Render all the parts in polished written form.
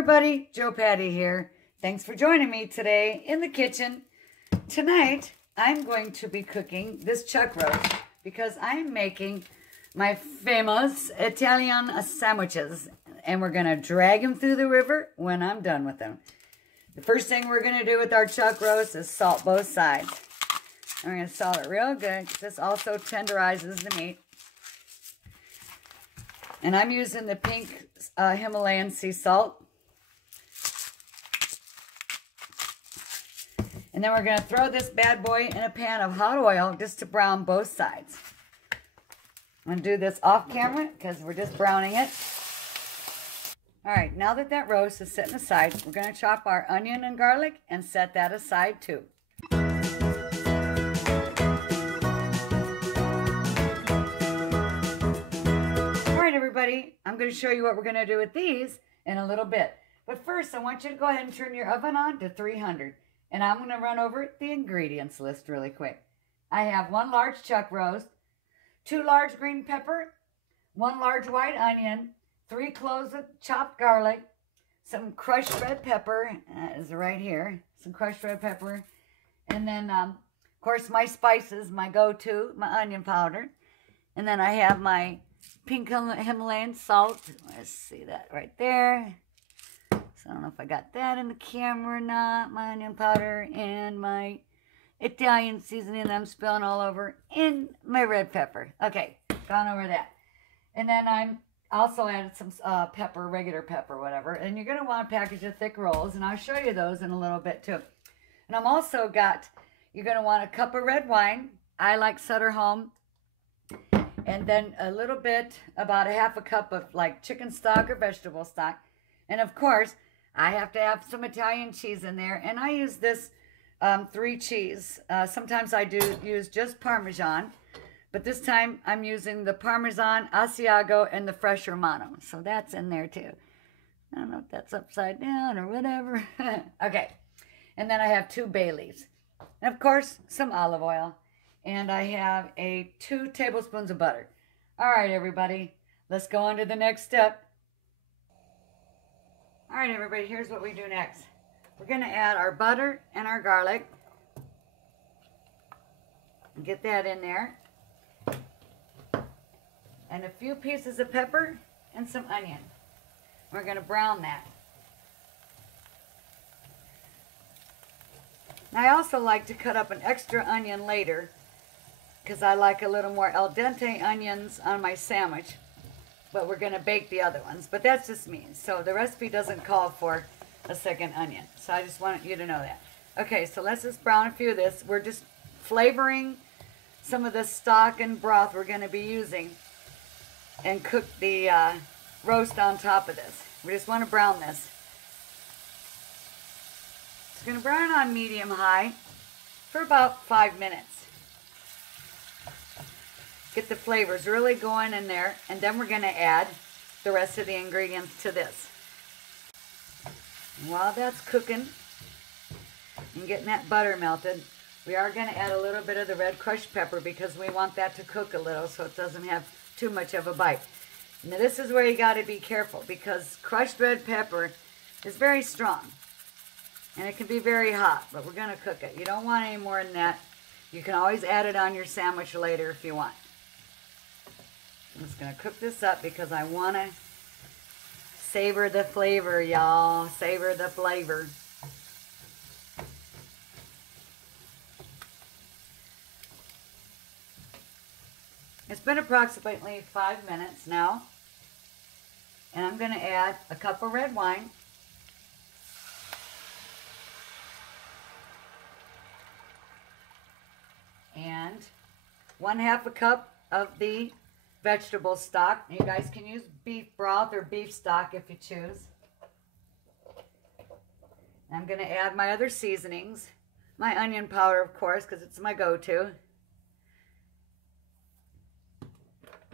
everybody, JoPaddy here. Thanks for joining me today in the kitchen. Tonight, I'm going to be cooking this chuck roast because I'm making my famous Italian sandwiches. And we're going to drag them through the river when I'm done with them. The first thing we're going to do with our chuck roast is salt both sides. I'm going to salt it real good because this also tenderizes the meat. And I'm using the pink Himalayan sea salt. And then we're going to throw this bad boy in a pan of hot oil just to brown both sides. I'm going to do this off camera because we're just browning it. All right, now that that roast is sitting aside, we're going to chop our onion and garlic and set that aside too. Everybody, I'm going to show you what we're going to do with these in a little bit. But first, I want you to go ahead and turn your oven on to 300. And I'm going to run over the ingredients list really quick. I have 1 large chuck roast, 2 large green pepper, 1 large white onion, 3 cloves of chopped garlic, some crushed red pepper, is right here, some crushed red pepper, and then, of course, my spices, my go-to, my onion powder. And then I have my pink Himalayan salt. Let's see that right there. So I don't know if I got that in the camera or not. My onion powder and my Italian seasoning that I'm spilling all over, and my red pepper. Okay, gone over that. And then I'm also added some pepper, regular pepper, whatever. And you're going to want a package of thick rolls, and I'll show you those in a little bit too. And I'm also got, you're going to want a cup of red wine. I like Sutter Home. And then a little bit, about a half a cup of like chicken stock or vegetable stock. And of course, I have to have some Italian cheese in there. And I use this 3 cheese. Sometimes I do use just Parmesan. But this time I'm using the Parmesan, Asiago, and the fresh Romano. So that's in there too. I don't know if that's upside down or whatever. Okay. And then I have 2 bay leaves. And of course, some olive oil. And I have 2 tablespoons of butter. All right, everybody, let's go on to the next step. All right, everybody, here's what we do next. We're going to add our butter and our garlic. Get that in there. And a few pieces of pepper and some onion. We're going to brown that. I also like to cut up an extra onion later, because I like a little more al dente onions on my sandwich. But we're going to bake the other ones. But that's just me. So the recipe doesn't call for a second onion. So I just want you to know that. Okay, so let's just brown a few of this. We're just flavoring some of the stock and broth we're going to be using. And cook the roast on top of this. We just want to brown this. It's going to brown on medium-high for about 5 minutes. Get the flavors really going in there, and then we're going to add the rest of the ingredients to this. And while that's cooking and getting that butter melted, we are going to add a little bit of the red crushed pepper because we want that to cook a little so it doesn't have too much of a bite. Now this is where you got to be careful because crushed red pepper is very strong and it can be very hot, but we're going to cook it. You don't want any more than that. You can always add it on your sandwich later if you want. I'm just going to cook this up because I want to savor the flavor, y'all. Savor the flavor. It's been approximately 5 minutes now. And I'm going to add a cup of red wine. And 1/2 a cup of the vegetable stock. You guys can use beef broth or beef stock if you choose. I'm going to add my other seasonings. My onion powder, of course, because it's my go-to.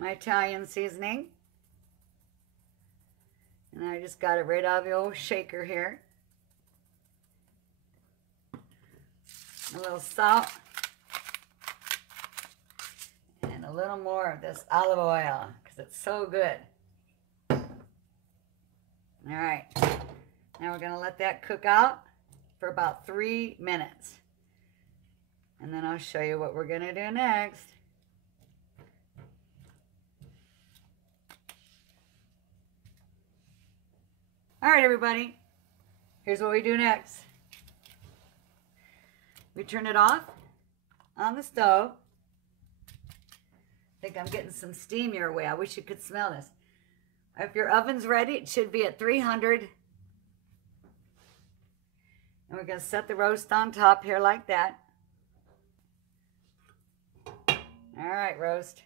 My Italian seasoning. And I just got it right out of the old shaker here. A little salt. And a little more of this olive oil because it's so good. All right. Now we're going to let that cook out for about 3 minutes. And then I'll show you what we're going to do next. All right, everybody. Here's what we do next. We turn it off on the stove. I think I'm getting some steam your way. I wish you could smell this. If your oven's ready, it should be at 300. And we're going to set the roast on top here like that. All right, roast.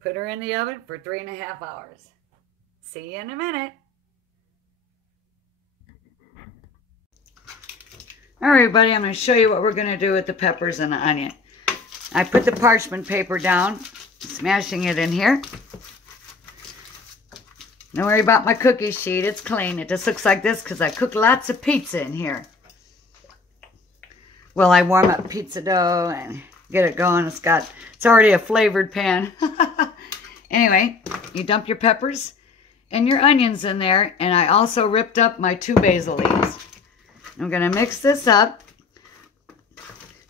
Put her in the oven for 3.5 hours. See you in a minute. All right, everybody, I'm going to show you what we're going to do with the peppers and the onion. I put the parchment paper down, smashing it in here. Don't worry about my cookie sheet. It's clean. It just looks like this because I cook lots of pizza in here. Well, I warm up pizza dough and get it going. It's already a flavored pan. Anyway, you dump your peppers and your onions in there. And I also ripped up my 2 basil leaves. I'm going to mix this up.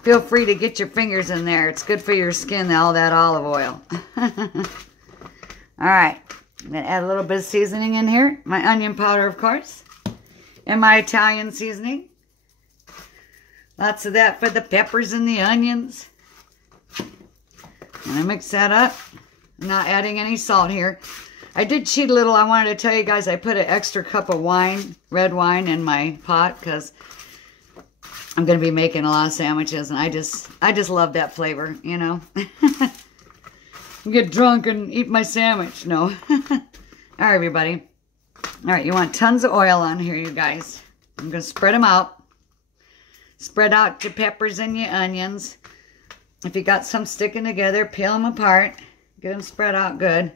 Feel free to get your fingers in there. It's good for your skin, all that olive oil. All right. I'm going to add a little bit of seasoning in here. My onion powder, of course. And my Italian seasoning. Lots of that for the peppers and the onions. I'm going to mix that up. I'm not adding any salt here. I did cheat a little. I wanted to tell you guys I put an extra cup of wine, red wine, in my pot because I'm going to be making a lot of sandwiches, and I just love that flavor, you know. Get drunk and eat my sandwich. No. All right, everybody. All right, you want tons of oil on here, you guys. I'm going to spread them out. Spread out your peppers and your onions. If you got some sticking together, peel them apart. Get them spread out good.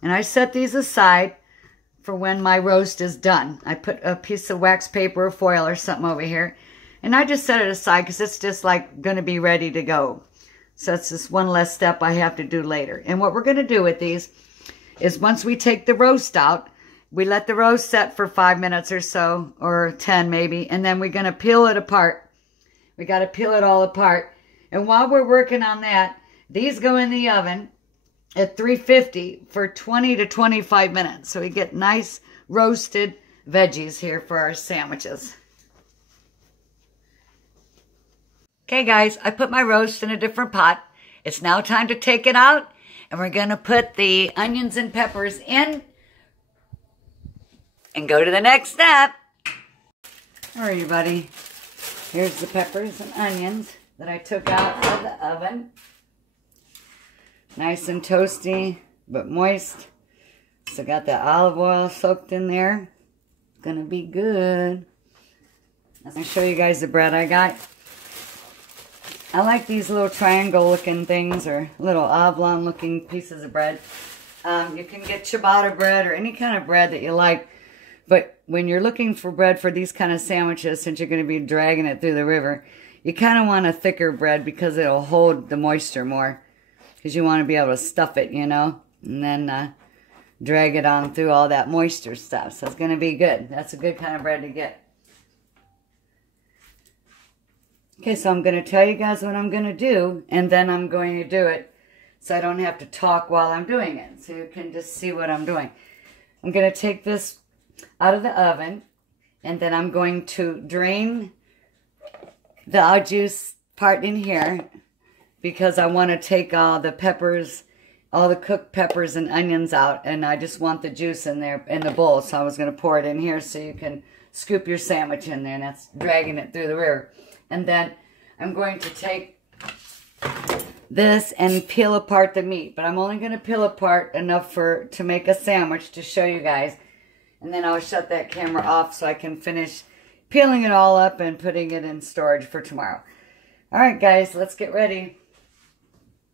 And I set these aside for when my roast is done. I put a piece of wax paper or foil or something over here. And I just set it aside because it's just like going to be ready to go. So it's just one less step I have to do later. And what we're going to do with these is once we take the roast out, we let the roast set for 5 minutes or so, or 10 maybe, and then we're going to peel it apart. We got to peel it all apart. And while we're working on that, these go in the oven at 350 for 20 to 25 minutes. So we get nice roasted veggies here for our sandwiches. Okay, guys, I put my roast in a different pot. It's now time to take it out, and we're going to put the onions and peppers in and go to the next step. All right, everybody. Here's the peppers and onions that I took out of the oven. Nice and toasty, but moist. So got that olive oil soaked in there. It's going to be good. I'm going to show you guys the bread I got. I like these little triangle looking things or little oblong looking pieces of bread. You can get ciabatta bread or any kind of bread that you like. But when you're looking for bread for these kind of sandwiches, since you're going to be dragging it through the river, you kind of want a thicker bread because it'll hold the moisture more. Because you want to be able to stuff it, you know, and then drag it on through all that moisture stuff. So it's going to be good. That's a good kind of bread to get. Okay, so I'm going to tell you guys what I'm going to do, and then I'm going to do it so I don't have to talk while I'm doing it. So you can just see what I'm doing. I'm going to take this out of the oven, and then I'm going to drain the au juice part in here because I want to take all the peppers, all the cooked peppers and onions out, and I just want the juice in there in the bowl. So I was going to pour it in here so you can scoop your sandwich in there, and that's dragging it through the river. And then I'm going to take this and peel apart the meat. But I'm only going to peel apart enough to make a sandwich to show you guys. And then I'll shut that camera off so I can finish peeling it all up and putting it in storage for tomorrow. All right, guys, let's get ready.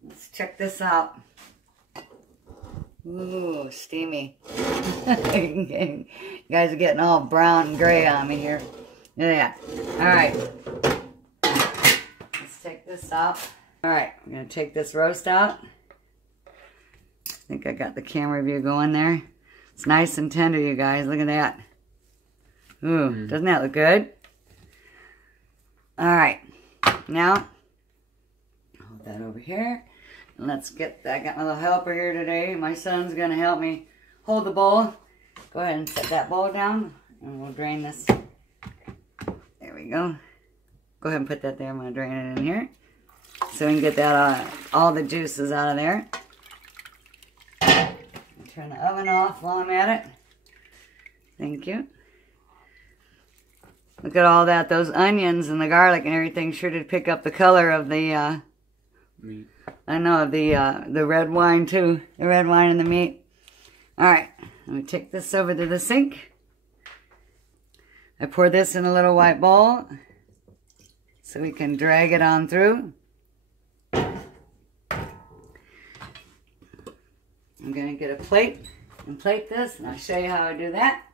Let's check this out. Ooh, steamy. You guys are getting all brown and gray on me here. Yeah. All right. Let's take this out. All right, I'm going to take this roast out. I think I got the camera view going there. It's nice and tender, you guys. Look at that. Ooh, doesn't that look good? All right, now, hold that over here. Let's get, I got my little helper here today. My son's gonna help me hold the bowl. Go ahead and set that bowl down and we'll drain this. There we go. Go ahead and put that there. I'm gonna drain it in here. So we can get that, all the juices out of there. Turn the oven off while I'm at it. Thank you. Look at all that. Those onions and the garlic and everything sure did pick up the color of the, meat. I know, the red wine too. The red wine and the meat. Alright, let me take this over to the sink. I pour this in a little white bowl so we can drag it on through. I'm going to get a plate and plate this, and I'll show you how I do that.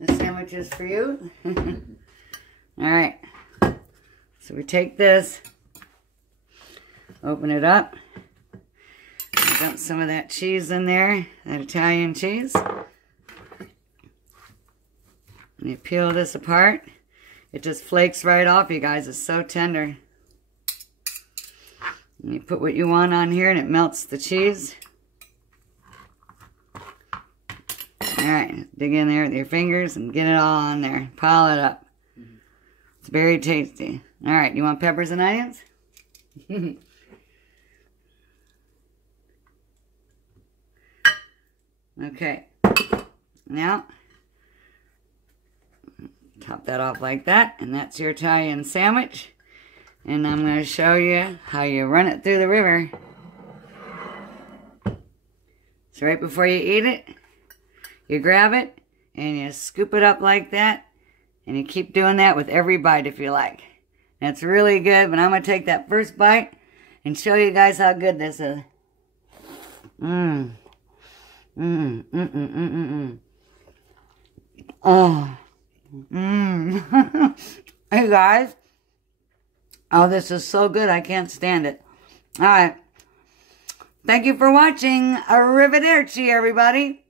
The sandwich is for you. Alright, so we take this, open it up, dump some of that cheese in there, that Italian cheese. And you peel this apart. It just flakes right off, you guys. It's so tender. And you put what you want on here and it melts the cheese. Alright, dig in there with your fingers and get it all on there. Pile it up. It's very tasty. Alright, you want peppers and onions? Okay. Now, top that off like that, and that's your Italian sandwich. And I'm going to show you how you run it through the river. So right before you eat it, you grab it and you scoop it up like that. And you keep doing that with every bite if you like. That's really good, but I'm going to take that first bite and show you guys how good this is. Oh. Hey guys. Oh, this is so good. I can't stand it. All right. Thank you for watching. Arrivederci, everybody.